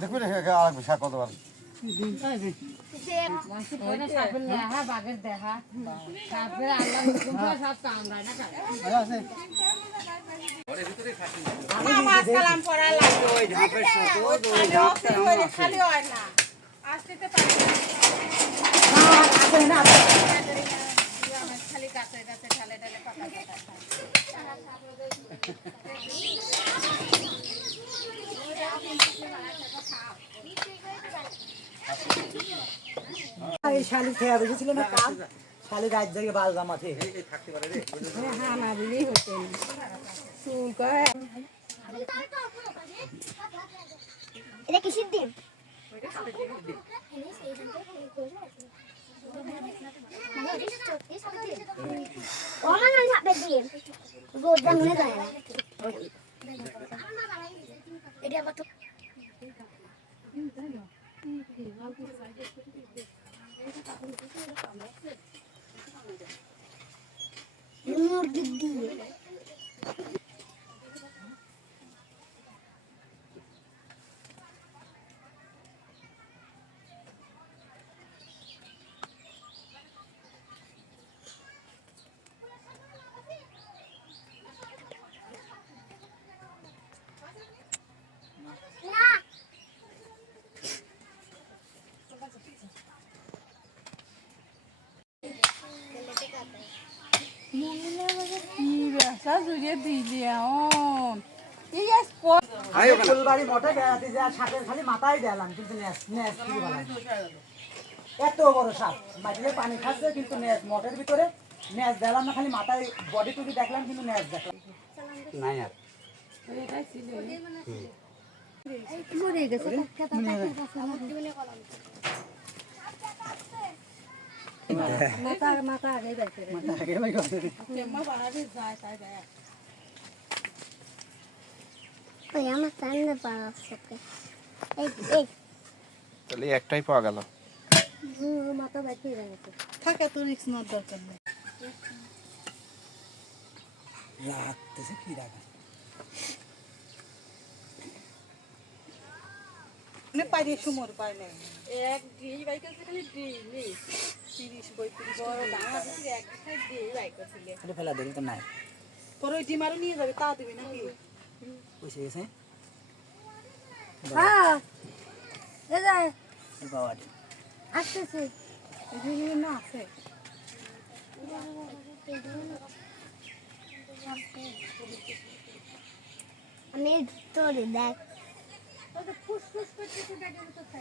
দেখুন আর বিষয় কতবার খালি হয় না আসতে পারি খালি এই শালি খেয়ে বসেছিল না কাল। শালি রাত জাগে বাল জামাতে এটা কিসের ডিম আমার নাম সাপের ডিম গোদা মনে যায় না এটা আবার তো orada değil. এত বড় সাপ মাটিতে পানি খাচ্ছে কিন্তু মঠের ভিতরে নেস দিলাম না খালি মাথায় বডি টুডি দেখলাম কিন্তু নেস দেখলাম নাই আর মাথা আগে ভাই কথা ওই আমার সামনে পাওয়া সাথে এই এই তাহলে একটাই পাওয়া গেল। মাথা গেছে থাকে তো রিক্স নেওয়ার দরকার নেই। লাগতেছে কি রাখা মানে পাইরে সুমর পাই নাই এক ডিশ বাইক আছে খালি ডিলি তিরিশ পঁয়ত্রিশ বড় ডাঙা আছে এক ডিশ বাইক আছে। খালি ফেলা দেখি তো নাই। পরে ওই ডিম আরও নিয়ে যাবে তা দিবি নাকি? বসে গেছে? হ্যাঁ। এই যে। বাবা আসতেছে। এগুলো না আছে। আমি তোরে দেখ ফুসফুস করতেছে